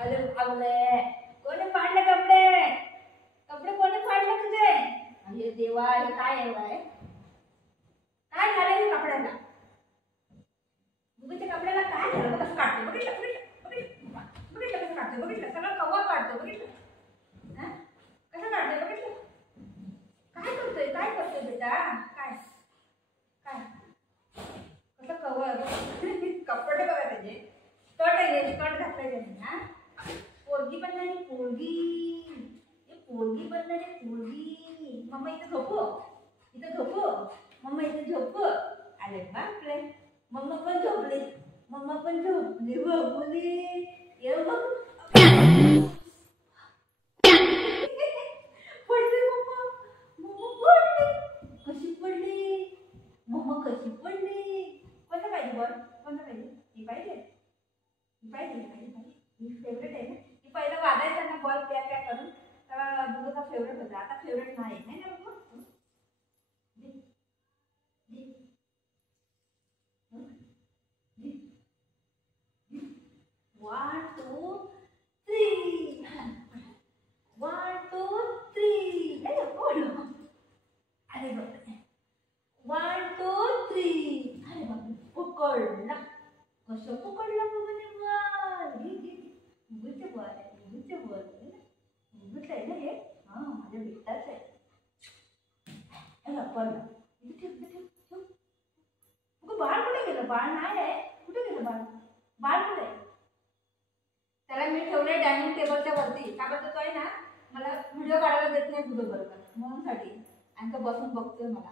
अरे आवले कोणी फाडले कपडे? कपडे कोणी फाडले तुझे? अरे देवा, हे काय आहे? काय झालं हे कपड्याला? मुलीच्या कपड्याला काय झालं? कसं काढते? बघितलं कसं काढते? बघितलं सगळं कव्वा काढतो बघितलं? कसं काढते बघितलं? काय करतोय बेटा? काय काय कसं कव्वा कपडे बघा त्याचे. स्कर्ट आहे, स्कर्ट घातलंय त्याने. हा, पोरगी पण नाही, पोरगी पण नाही, पोरगी. मम्मा इथे झोपू, मम्मा इथे झोपू. अरे बापरे, मम्मा पण झोपली बाबुली. ये बघ पडली मम्मा, कशी पडली मम्मा, कशी पडली? कोणतं पाहिजे बॉल? कोणतं पाहिजे? ही पाहिजे, ही फेवरेट आहे ना. ही पहिलं वाजायचा ना बॉल प्या करून, तेव्हा तुझा फेवरेट होता. आता फेवरेट नाही ना बघू. One, two, three. One, two, three. अरे बोलो. अरे बापरे. One, two, three. अरे बापरे. पकडला. कसं पकडला बघणे बॉल? मुलीचे बॉल आहे, मुलीचे बॉल आहे ना हे. हा, माझ्या बेटाच आहे. अरे पडला. ठेव. बाळ कुठे गेलं? बाळ नाही आहे. कुठे गेलं बाळ कुठे? त्याला मी ठेवलंय डायनिंग टेबलच्या वरती. का बरं तो आहे ना, मला व्हिडिओ काढायला देत नाही तुझं बरोबर म्हणून साठी. आणि तो बसून बघतोय मला.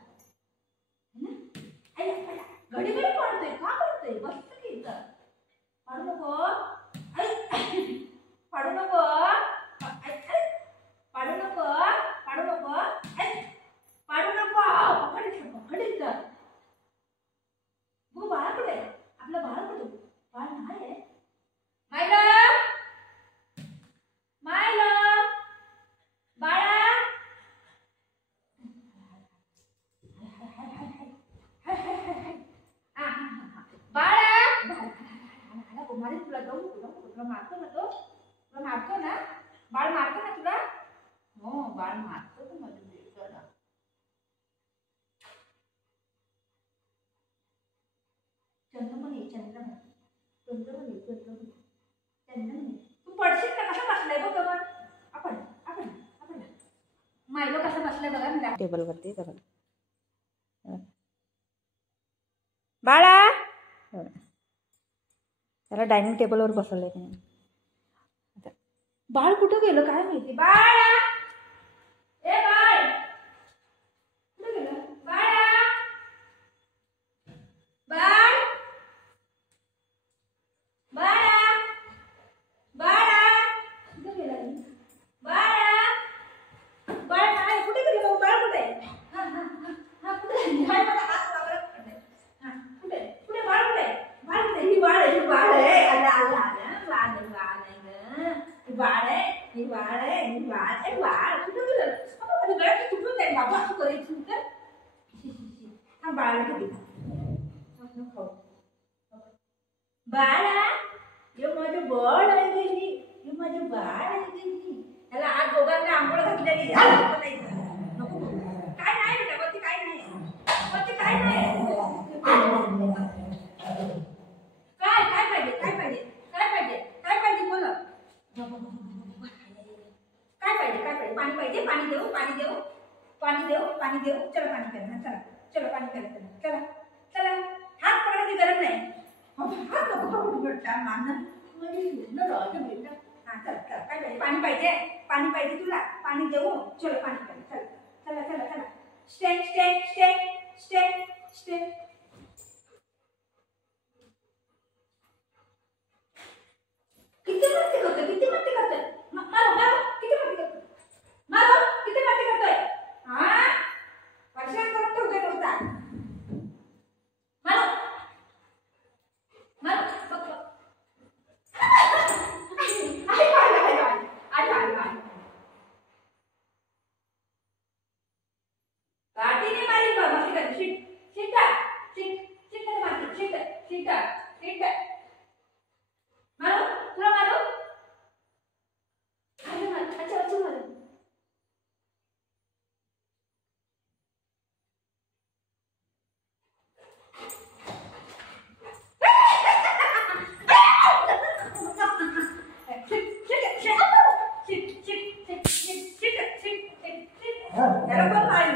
घडी पाडतोय. का पडतोय? बसत की इथं. पाडू नको, पाडू नको, पाडू नको, पाडू नको, पाडू नको. पकडीच बघू बाळा कुठे? आपलं बाळ कुठे? बाळ नाही आहे. मायलो बाळा, बाळा तुला तुला मारतो ना तो? तुला मारतो ना बाळ? मारतो ना तुला? हो, बाळ मारतो तो माझं बेटाला. चंद्रमणी तू पडशील ना. कसं बसलाय बघ बघ. आपण मायलो कसं बसलाय बघा ना टेबल वरती. बाळा, त्याला डायनिंग टेबलवर बसवलंय त्याने. बाळ कुठं गेलं काय माहिती? बाळा, ए बाळ कुठं गेलं? बाळा, बाळ, कुठं गेलं? बाळ काय? कुठे गेलं? बाळ कुठे? कुठे? बाळ मला हात वावरत पडलाय. कुठे बाळ कुठे? ही बाळ आहे. बाळ आहे. कुठं गेलं? माझं गळ्यात कुठून जाईल बाबा? असं करायचं तर हा बाळाला कधी बाळा, हे माझं बाळ आहे गेली. हे माझं बाळ आहे गेली. त्याला आज दोघांना आंघोळ घातलेली. नको काय नाही बेटा, वरती काय नाही. काय पाहिजे बोला. काय पाहिजे? पाणी देऊ. चला पाणी प्यायला. चला पाणी प्यायला. चला. हात पकडायची गरज नाही. हात नको पकडू बेटा. चल काय पाहिजे? पाणी पाहिजे तुला? पाणी देऊ. चलो पाणी प्यायला. चला. स्टे. किती मस्ती करतोय? किती मस्ती करतोय? हा, परेशान करत ठेवतोय नुसता. काठीने मारी बा. मस्ती करते. शिटा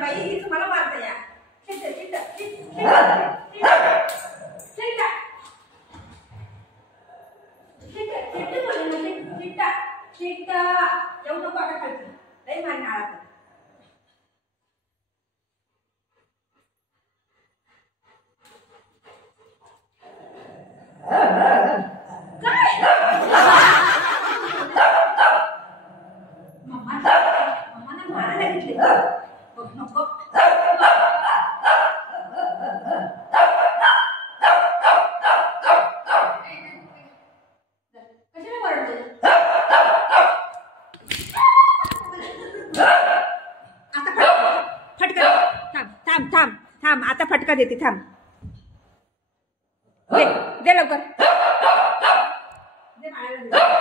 बाई ही तुम्हाला मारते या चिट्टा चिट्टा चिट्टा चिट्टा येऊ नको आता खालती लई मार नाळा थांब आता फटका देते थांब दे लवकर दे